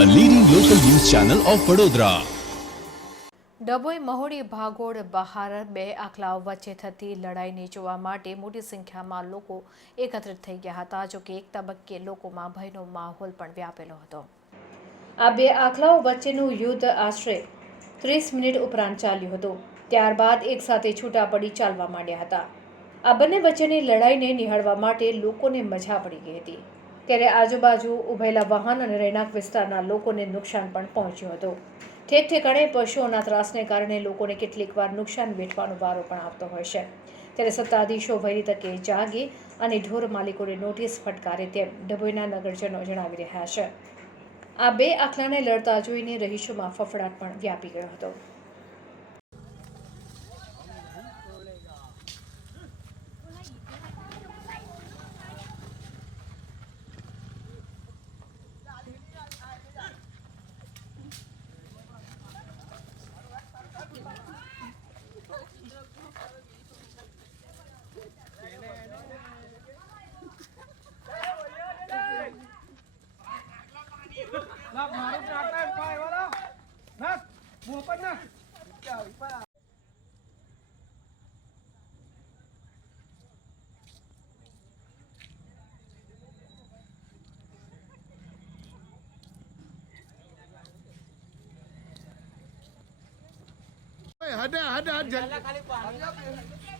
Channel of Vadodara Dabhoi, Mahodi, ભાગોળ, બહાર બે આખલાઓ વચ્ચે થતી લડાઈને જોવા માટે મોટી સંખ્યામાં લોકો એકત્રિત થઈ ગયા હતા, જો કે એક તબક્કે લોકોમાં ભયનો માહોલ પણ વ્યાપેલો હતો. આ બે આખલાઓ વચ્ચેનું યુદ્ધ આશરે ત્રીસ મિનિટ ઉપરાંત ચાલ્યું હતું. ત્યારબાદ એક સાથે છૂટા પડી ચાલવા માંડ્યા હતા. આ બંને વચ્ચેની લડાઈને નિહાળવા માટે લોકોને મજા પડી ગઈ હતી. ત્યારે આજુબાજુ ઉભેલા વાહન અને રહેણાંક વિસ્તારના લોકોને નુકસાન પણ પહોંચ્યું હતું. ઠેક ઠેકાણે પશુઓના ત્રાસને કારણે લોકોને કેટલીક વાર નુકસાન વેઠવાનો વારો પણ આવતો હોય છે. ત્યારે સત્તાધીશો વહેલી તકે જાગે અને ઢોર માલિકોને નોટિસ ફટકારે તેમ ડભોઈના નગરજનો જણાવી રહ્યા છે. આ બે આખલાને લડતા જોઈને રહીશોમાં ફફડાટ પણ વ્યાપી ગયો હતો. મારું ટ્રાક્ટર ભાઈ વાળા ના. મોપત ના હડા હડા જલ્દી. ખાલી પાણી.